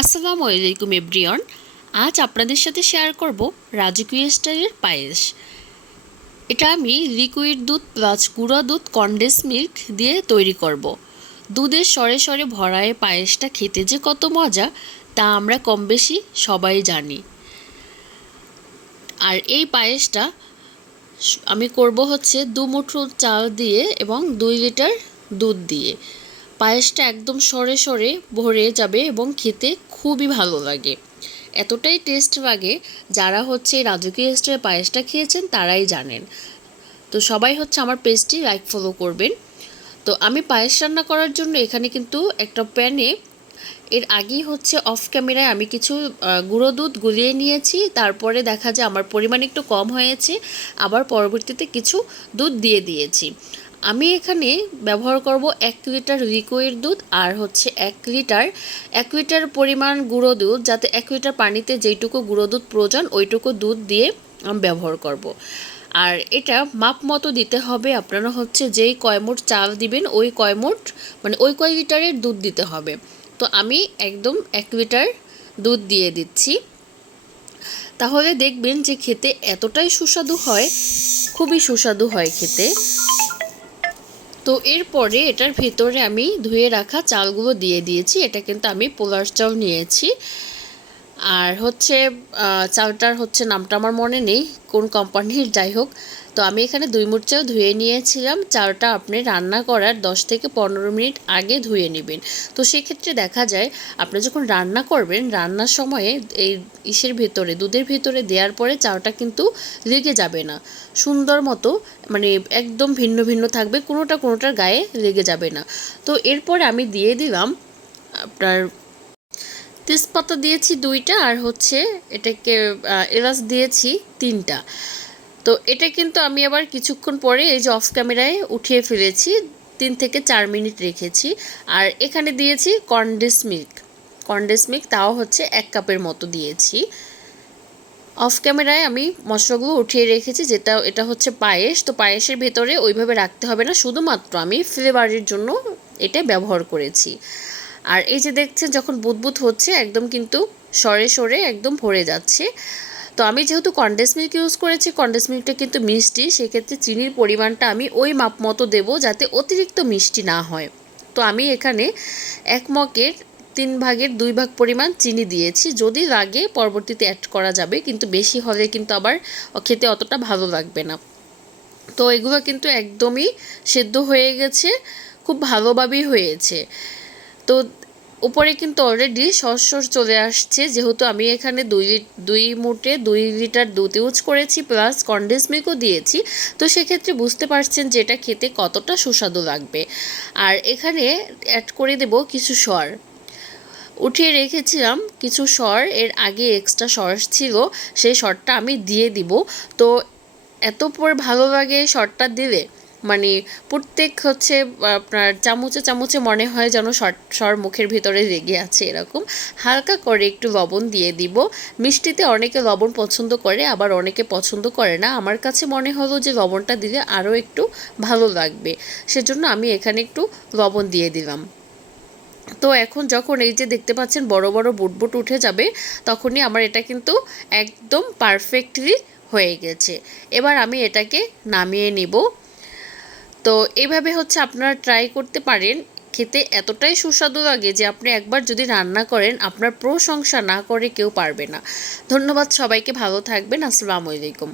আসসালামু আলাইকুম, এভরিওয়ান। আজ আপনাদের সাথে শেয়ার করব রাজকীয় স্টাইলের পায়েস। এটা আমি লিকুইড দুধ প্লাস গুঁড়া দুধ, কন্ডেন্স মিল্ক দিয়ে তৈরি করব। দুধের সরে সরে ভরায়ে পায়েসটা খেতে যে কত মজা, তা আমরা কম বেশি সবাই জানি। আর এই পায়েসটা আমি করব হচ্ছে দু মুঠো চাল দিয়ে এবং দুই লিটার দুধ দিয়ে। পায়েসটা একদম সরে সরে ভরে যাবে এবং খেতে খুবই ভালো লাগে। এতটাই টেস্ট লাগে যারা হচ্ছে রাজকীয় স্টারের পায়েসটা খেয়েছেন তারাই জানেন। তো সবাই হচ্ছে আমার পেজটি লাইক ফলো করবেন। তো আমি পায়েস রান্না করার জন্য এখানে কিন্তু একটা প্যানে এর আগেই হচ্ছে অফ ক্যামেরায় আমি কিছু গুঁড়ো দুধ গুলিয়ে নিয়েছি। তারপরে দেখা যায় আমার পরিমাণ একটু কম হয়েছে, আবার পরবর্তীতে কিছু দুধ দিয়ে দিয়েছি। আমি এখানে ব্যবহার করব এক লিটার লিকুইড দুধ আর হচ্ছে এক লিটার এক লিটার পরিমাণ গুঁড়ো দুধ যাতে এক লিটার পানিতে যেইটুকু গুঁড়ো দুধ প্রয়োজন ওইটুকু দুধ দিয়ে আমি ব্যবহার করব। আর এটা মাপ মতো দিতে হবে, আপনারা হচ্ছে যেই কয়মোট চাল দিবেন ওই কয়মোট মানে ওই কয় লিটারের দুধ দিতে হবে। তো আমি একদম এক লিটার দুধ দিয়ে দিচ্ছি। তাহলে দেখবেন যে খেতে এতটাই সুস্বাদু হয়, খুবই সুস্বাদু হয় খেতে। তো এরপরে এটার ভেতরে আমি ধুয়ে রাখা চালগুলো দিয়ে দিয়েছি। এটা কিন্তু আমি পোলার চাল নিয়েছি। আর হচ্ছে চালটার হচ্ছে নামটা আমার মনে নেই, কোন কোম্পানির যাই হোক। তো আমি এখানে দুই মুঠ চাল ধুয়ে নিয়েছিলাম। চালটা আপনি রান্না করার 10 থেকে পনেরো মিনিট আগে ধুয়ে নেবেন। তো সেক্ষেত্রে দেখা যায়, আপনি যখন রান্না করবেন, রান্নার সময়ে এই ইসের ভেতরে, দুধের ভেতরে দেওয়ার পরে চালটা কিন্তু লেগে যাবে না। সুন্দর মতো মানে একদম ভিন্ন ভিন্ন থাকবে, কোনোটা কোনোটার গায়ে লেগে যাবে না। তো এরপরে আমি দিয়ে দিলাম আপনার তেজপাতা দিয়েছি দুইটা, আর হচ্ছে এটাকে এলাচ দিয়েছি তিনটা। তো এটা কিন্তু আমি আবার কিছুক্ষণ পরে এই যে অফ ক্যামেরায় উঠিয়ে ফেলেছি, তিন থেকে চার মিনিট রেখেছি। আর এখানে দিয়েছি কন্ডেন্স মিল্ক কন্ডেন্স মিল্ক তাও হচ্ছে এক কাপের মতো দিয়েছি। অফ ক্যামেরায় আমি মশলাগুলো উঠিয়ে রেখেছি, যেটা, এটা হচ্ছে পায়েস। তো পায়েসের ভেতরে ওইভাবে রাখতে হবে না, শুধুমাত্র আমি ফ্লেভারের জন্য এটা ব্যবহার করেছি। আর এই যে দেখছেন, যখন বুদবুদ হচ্ছে, একদম কিন্তু সরে সরে একদম ভরে যাচ্ছে। তো আমি যেহেতু কন্ডেন্স মিল্ক ইউজ করেছি কন্ডেন্স মিল্কটা কিন্তু মিষ্টি, সেক্ষেত্রে চিনির পরিমাণটা আমি ওই মাপ মতো দেবো যাতে অতিরিক্ত মিষ্টি না হয়। তো আমি এখানে এক মগের তিন ভাগের দুই ভাগ পরিমাণ চিনি দিয়েছি। যদি লাগে পরবর্তীতে অ্যাড করা যাবে, কিন্তু বেশি হলে কিন্তু আবার খেতে অতটা ভালো লাগবে না। তো এগুলো কিন্তু একদমই সেদ্ধ হয়ে গেছে, খুব ভালোভাবেই হয়েছে। তো উপরে কিন্তু অলরেডি শস্য চলে আসছে। যেহেতু আমি এখানে দুই দুই মুটে দুই লিটার দুধ ইউজ করেছি প্লাস কন্ডেন্স মিল্কও দিয়েছি। তো সেক্ষেত্রে বুঝতে পারছেন যে এটা খেতে কতটা সুস্বাদু লাগবে। আর এখানে অ্যাড করে দেব কিছু সর। উঠিয়ে রেখেছিলাম কিছু সর, এর আগে এক্সট্রা সস ছিল, সেই সরটা আমি দিয়ে দিব। তো এত পর ভালো লাগে সরটা দিলে? মানে প্রত্যেক হচ্ছে, আপনার চামচে চামচে মনে হয় যেন সর মুখের ভিতরে লেগে আছে এরকম। হালকা করে একটু লবণ দিয়ে দিব। মিষ্টিতে অনেকে লবণ পছন্দ করে, আবার অনেকে পছন্দ করে না। আমার কাছে মনে হলো যে লবণটা দিলে আরও একটু ভালো লাগবে। সেজন্য আমি এখানে একটু লবণ দিয়ে দিলাম। তো এখন যখন এই যে দেখতে পাচ্ছেন বড় বড় বুটবুট উঠে যাবে, তখনই আমার এটা কিন্তু একদম পারফেক্টলি হয়ে গেছে। এবার আমি এটাকে নামিয়ে নিব। তো এভাবে হচ্ছে আপনারা ট্রাই করতে পারেন। খেতে এতটাই সুস্বাদু লাগে যে আপনি একবার যদি রান্না করেন, আপনার প্রশংসা না করে কেউ পারবে না। ধন্যবাদ সবাইকে, ভালো থাকবেন। আসসালামু আলাইকুম।